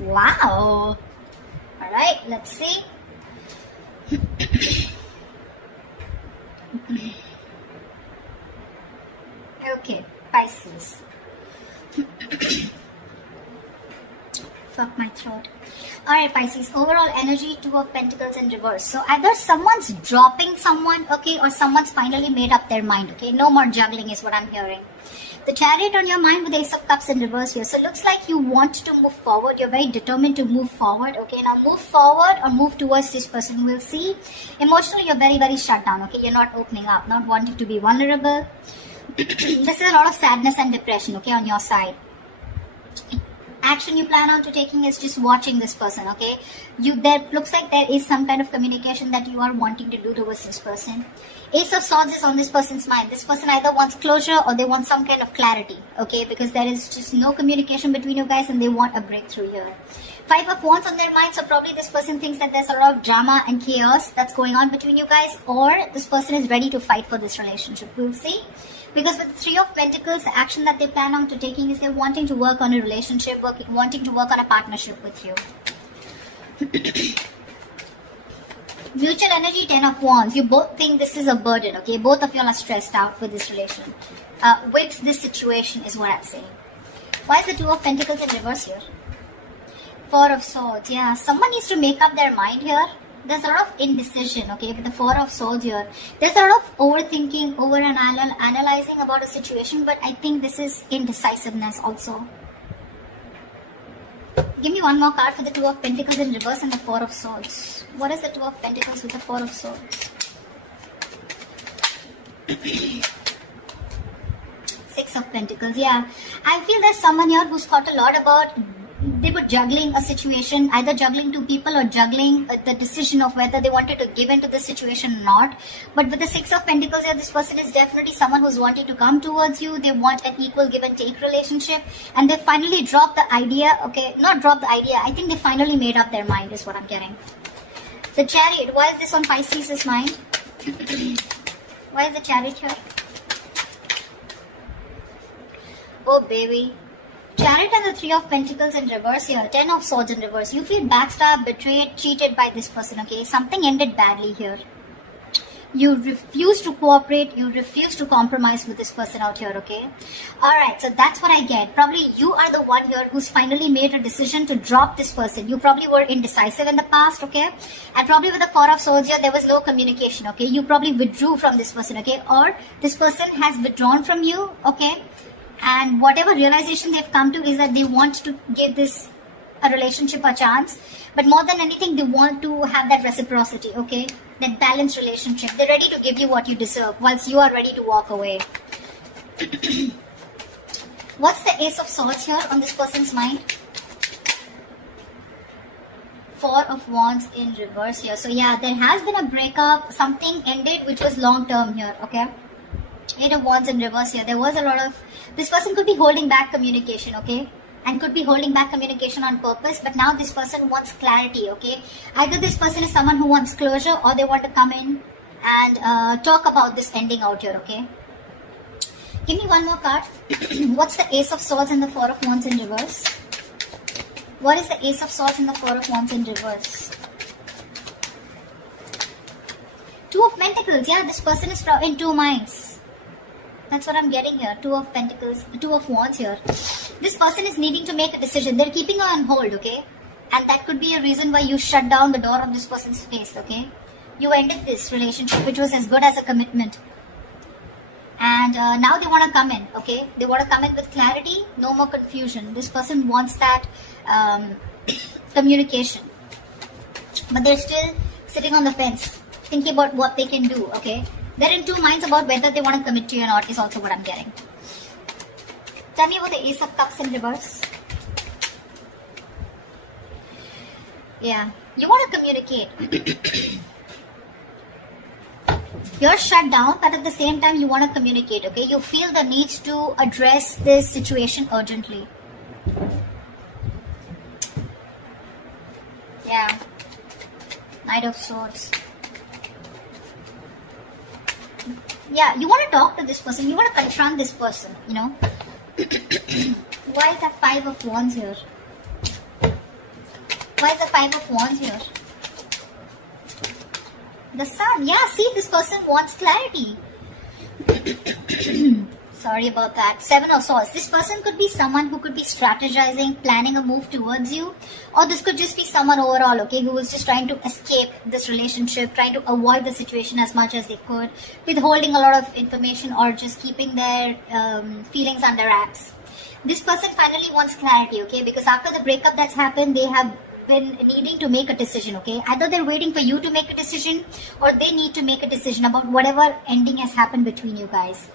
Wow. All right, let's see. Okay, Pisces. Fuck my throat. Alright, Pisces, overall energy, Two of Pentacles in reverse. So either someone's dropping someone, okay, or someone's finally made up their mind, okay. No more juggling is what I'm hearing. The Chariot on your mind with the Ace of Cups in reverse here. So it looks like you want to move forward. You're very determined to move forward, okay. Now move forward or move towards this person. We'll see. Emotionally, you're very, very shut down, okay. You're not opening up, not wanting to be vulnerable. This is a lot of sadness and depression, okay, on your side. Action you plan on to taking is just watching this person, okay. There looks like there is some kind of communication that you are wanting to do towards this person. Ace of Swords is on this person's mind. This person either wants closure or they want some kind of clarity, okay, because there is just no communication between you guys and they want a breakthrough here. Five of Wands on their mind, so probably this person thinks that there's a lot of drama and chaos that's going on between you guys, or this person is ready to fight for this relationship. We'll see. Because with the Three of Pentacles, the action that they plan on to taking is they're wanting to work on a relationship, wanting to work on a partnership with you. Mutual energy, Ten of Wands. You both think this is a burden, okay? Both of you are stressed out with this relation. With this situation is what I'm saying. Why is the Two of Pentacles in reverse here? Four of Swords, yeah. Someone needs to make up their mind here. There's a lot of indecision, okay, with the Four of Swords here. There's a lot of overthinking, analyzing about a situation, but I think this is indecisiveness also. Give me one more card for the Two of Pentacles in reverse and the Four of Swords. What is the Two of Pentacles with the Four of Swords? Six of Pentacles, yeah. I feel there's someone here who's thought a lot about they were juggling a situation, either juggling two people or juggling the decision of whether they wanted to give into this situation or not. But with the Six of Pentacles here, this person is definitely someone who's wanting to come towards you. They want an equal give and take relationship, and they finally dropped the idea, okay, not dropped the idea, I think they finally made up their mind is what I'm getting. The Chariot, why is this on Pisces' mind? Why is the Chariot here? Oh baby. Chariot and the Three of Pentacles in reverse here. Ten of Swords in reverse. You feel backstabbed, betrayed, cheated by this person, okay? Something ended badly here. You refuse to cooperate. You refuse to compromise with this person out here, okay? Alright, so that's what I get. Probably you are the one here who's finally made a decision to drop this person. You probably were indecisive in the past, okay? And probably with the Four of Swords here, there was no communication, okay? You probably withdrew from this person, okay? Or this person has withdrawn from you, okay? And whatever realization they've come to is that they want to give this a relationship a chance. But more than anything, they want to have that reciprocity, okay? That balanced relationship. They're ready to give you what you deserve whilst you are ready to walk away. What's the Ace of Swords here on this person's mind? Four of Wands in reverse here. So yeah, there has been a breakup. Something ended which was long term here, okay? Eight of Wands in reverse here. There was a lot of... This person could be holding back communication, okay? And could be holding back communication on purpose. But now this person wants clarity, okay? Either this person is someone who wants closure or they want to come in and talk about this ending out here, okay? Give me one more card. What's the Ace of Swords and the Four of Wands in reverse? What is the Ace of Swords and the Four of Wands in reverse? Two of Pentacles. Yeah, this person is in two minds. That's what I'm getting here. Two of Pentacles, Two of Wands here. This person is needing to make a decision. They're keeping you on hold, okay? And that could be a reason why you shut down the door of this person's face, okay? You ended this relationship, which was as good as a commitment. And now they want to come in, okay? They want to come in with clarity, no more confusion. This person wants that communication. But they're still sitting on the fence, thinking about what they can do, okay? They're in two minds about whether they want to commit to you or not is also what I'm getting. Tell me about the Ace of Cups in reverse. Yeah, you want to communicate. You're shut down, but at the same time you want to communicate, okay? You feel the need to address this situation urgently. Yeah. Knight of Swords. Yeah, you want to talk to this person. You want to confront this person, you know. Why is that Five of Wands here? Why is the Five of Wands here? The Sun. Yeah, see, this person wants clarity. Sorry about that. Seven of Swords. This person could be someone who could be strategizing, planning a move towards you. Or this could just be someone overall, okay, who was just trying to escape this relationship, trying to avoid the situation as much as they could, withholding a lot of information or just keeping their feelings under wraps. This person finally wants clarity, okay, because after the breakup that's happened, they have been needing to make a decision, okay. Either they're waiting for you to make a decision or they need to make a decision about whatever ending has happened between you guys.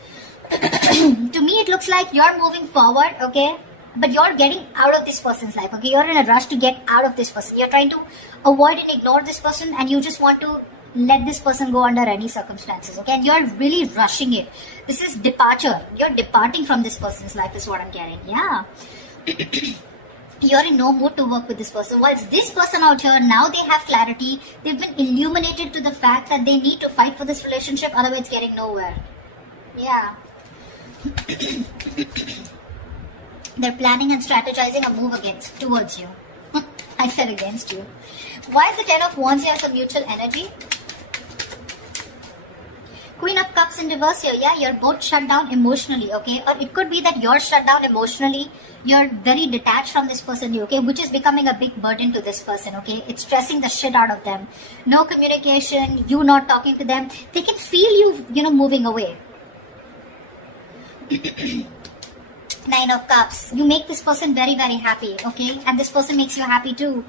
To me, it looks like you're moving forward, okay, but you're getting out of this person's life, okay. You're in a rush to get out of this person. You're trying to avoid and ignore this person, and you just want to let this person go under any circumstances, okay, and you're really rushing it. This is departure. You're departing from this person's life is what I'm getting. Yeah. You're in no mood to work with this person. Whilst this person out here, now they have clarity. They've been illuminated to the fact that they need to fight for this relationship, otherwise it's getting nowhere. Yeah. They're planning and strategizing a move towards you. I said against you. Why is the Ten of Wands here as a mutual energy? Queen of Cups in reverse here. Yeah, you're both shut down emotionally, okay? Or it could be that you're shut down emotionally. You're very detached from this person, okay? Which is becoming a big burden to this person, okay? It's stressing the shit out of them. No communication, you not talking to them. They can feel you, moving away. Nine of Cups. You make this person very, very happy, okay? And this person makes you happy too.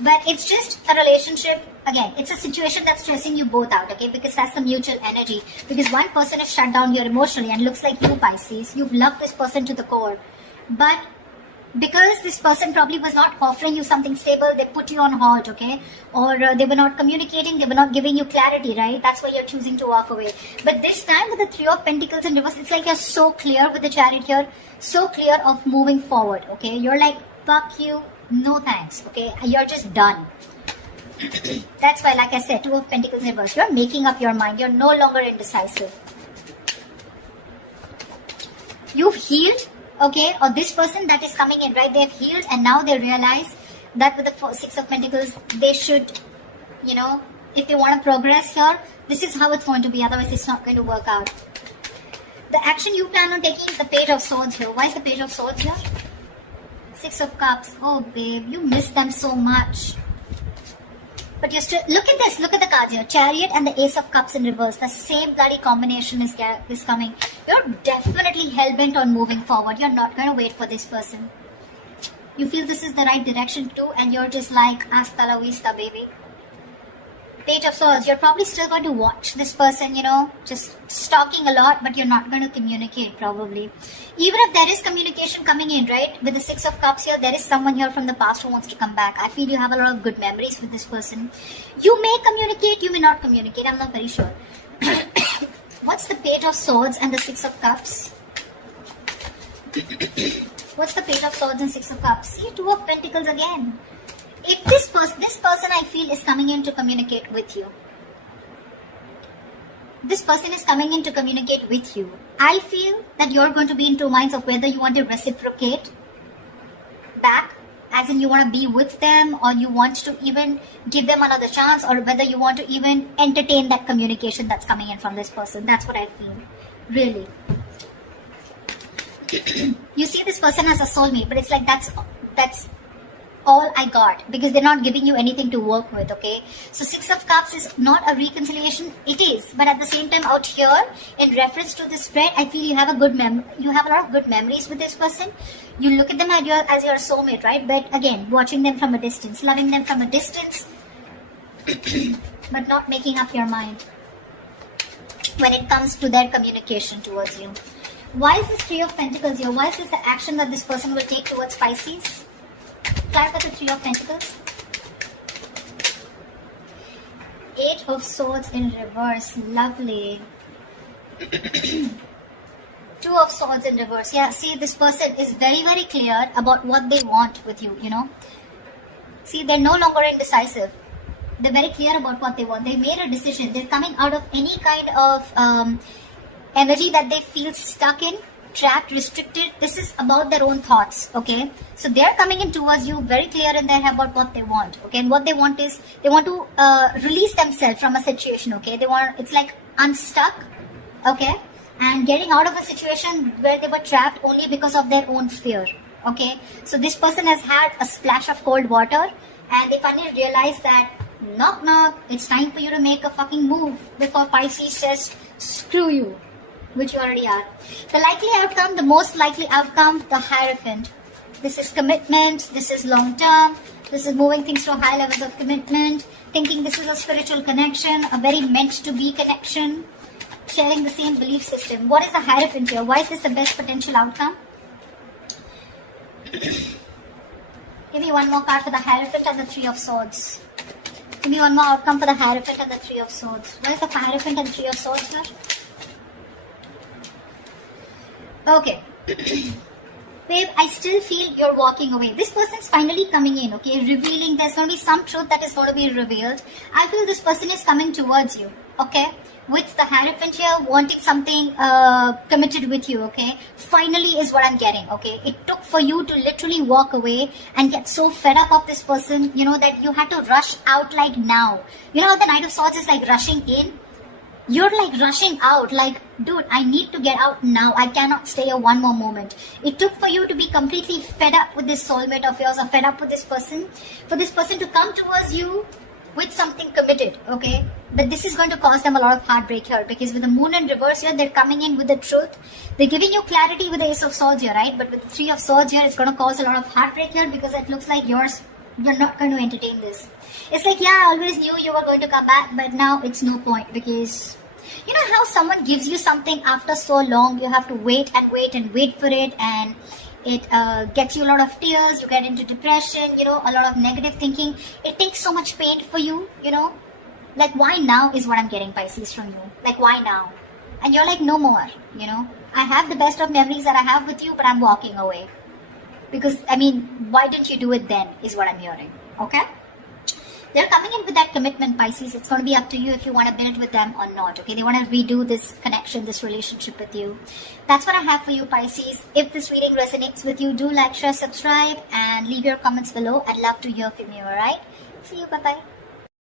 But it's just a relationship. Again, it's a situation that's stressing you both out, okay? Because that's the mutual energy. Because one person is shut down here emotionally and looks like you, Pisces. You've loved this person to the core. But because this person probably was not offering you something stable, they put you on hold, okay? Or they were not communicating, they were not giving you clarity, right? That's why you're choosing to walk away. But this time with the Three of Pentacles in reverse, it's like you're so clear with the Chariot here, so clear of moving forward, okay? You're like, fuck you, no thanks, okay? You're just done. That's why, like I said, Two of Pentacles in reverse, you're making up your mind. You're no longer indecisive. You've healed. Okay, or this person that is coming in, right, they've healed and now they realize that with the Six of Pentacles, they should, if they want to progress here, this is how it's going to be, otherwise it's not going to work out. The action you plan on taking is the Page of Swords here. Why is the Page of Swords here? Six of Cups. Oh, babe, you miss them so much. But you're still, look at this, look at the cards here. Chariot and the Ace of Cups in reverse. The same bloody combination is coming. You're definitely hell-bent on moving forward. You're not going to wait for this person. You feel this is the right direction too, and you're just like, hasta la vista, baby. Page of Swords, you're probably still going to watch this person, just stalking a lot, but you're not going to communicate probably. Even if there is communication coming in, right, with the Six of Cups here, there is someone here from the past who wants to come back. I feel you have a lot of good memories with this person. You may communicate, you may not communicate, I'm not very sure. What's the Page of Swords and the Six of Cups? What's the Page of Swords and Six of Cups? See, Two of Pentacles again. If this person I feel is coming in to communicate with you. This person is coming in to communicate with you. I feel that you're going to be in two minds of whether you want to reciprocate back, as in you want to be with them, or you want to even give them another chance, or whether you want to even entertain that communication that's coming in from this person. That's what I feel. Really. You see this person as a soulmate, but it's like that's all I got, because they're not giving you anything to work with, okay? So Six of Cups is not a reconciliation. It is, but at the same time out here, in reference to this spread, I feel you have a lot of good memories with this person. You look at them as your soulmate, right? But again, watching them from a distance, loving them from a distance, but not making up your mind when it comes to their communication towards you. Why is this Three of Pentacles here? Why is this the action that this person will take towards Pisces? Clarify the Three of Pentacles. Eight of Swords in reverse. Lovely. Two of Swords in reverse. Yeah, see, this person is very, very clear about what they want with you, See, they're no longer indecisive. They're very clear about what they want. They made a decision. They're coming out of any kind of energy that they feel stuck in trapped, restricted, this is about their own thoughts, okay? So they're coming in towards you very clear in their head about what they want, okay? And what they want is, they want to release themselves from a situation, okay? It's like unstuck, okay? And getting out of a situation where they were trapped only because of their own fear, okay? So this person has had a splash of cold water, and they finally realize that, knock knock, it's time for you to make a fucking move before Pisces says, screw you, which you already are. The likely outcome, the most likely outcome, the Hierophant. This is commitment, this is long term, this is moving things to high levels of commitment, thinking this is a spiritual connection, a very meant to be connection, sharing the same belief system. What is the Hierophant here? Why is this the best potential outcome? Give me one more card for the Hierophant and the Three of Swords. Give me one more outcome for the Hierophant and the Three of Swords. What is the Hierophant and the Three of Swords here? Okay. Babe, I still feel you're walking away. This person's finally coming in, okay? Revealing, there's going to be some truth that is going to be revealed. I feel this person is coming towards you, okay? With the Hierophant here, wanting something committed with you, okay? Finally is what I'm getting, okay? It took for you to literally walk away and get so fed up of this person, you know, that you had to rush out like now. You know how the Knight of Swords is like rushing in? You're like rushing out, like, dude, I need to get out now. I cannot stay here one more moment. It took for you to be completely fed up with this soulmate of yours, or fed up with this person, for this person to come towards you with something committed, okay? But this is going to cause them a lot of heartbreak here, because with the Moon in reverse here, they're coming in with the truth. They're giving you clarity with the Ace of Swords here, right? But with the Three of Swords here, it's going to cause a lot of heartbreak here, because it looks like you're not going to entertain this. It's like, yeah, I always knew you were going to come back, but now it's no point, because you know how someone gives you something after so long, you have to wait and wait and wait for it, and it gets you a lot of tears, you get into depression, you know, a lot of negative thinking. It takes so much pain for you, you know. Like, why now is what I'm getting, Pisces, from you. Like, why now? And you're like, no more, you know. I have the best of memories that I have with you, but I'm walking away. Because, I mean, why didn't you do it then, is what I'm hearing, okay? They're coming in with that commitment, Pisces. It's going to be up to you if you want to build with them or not, okay? They want to redo this connection, this relationship with you. That's what I have for you, Pisces. If this reading resonates with you, do like, share, subscribe, and leave your comments below. I'd love to hear from you, alright? See you, bye-bye.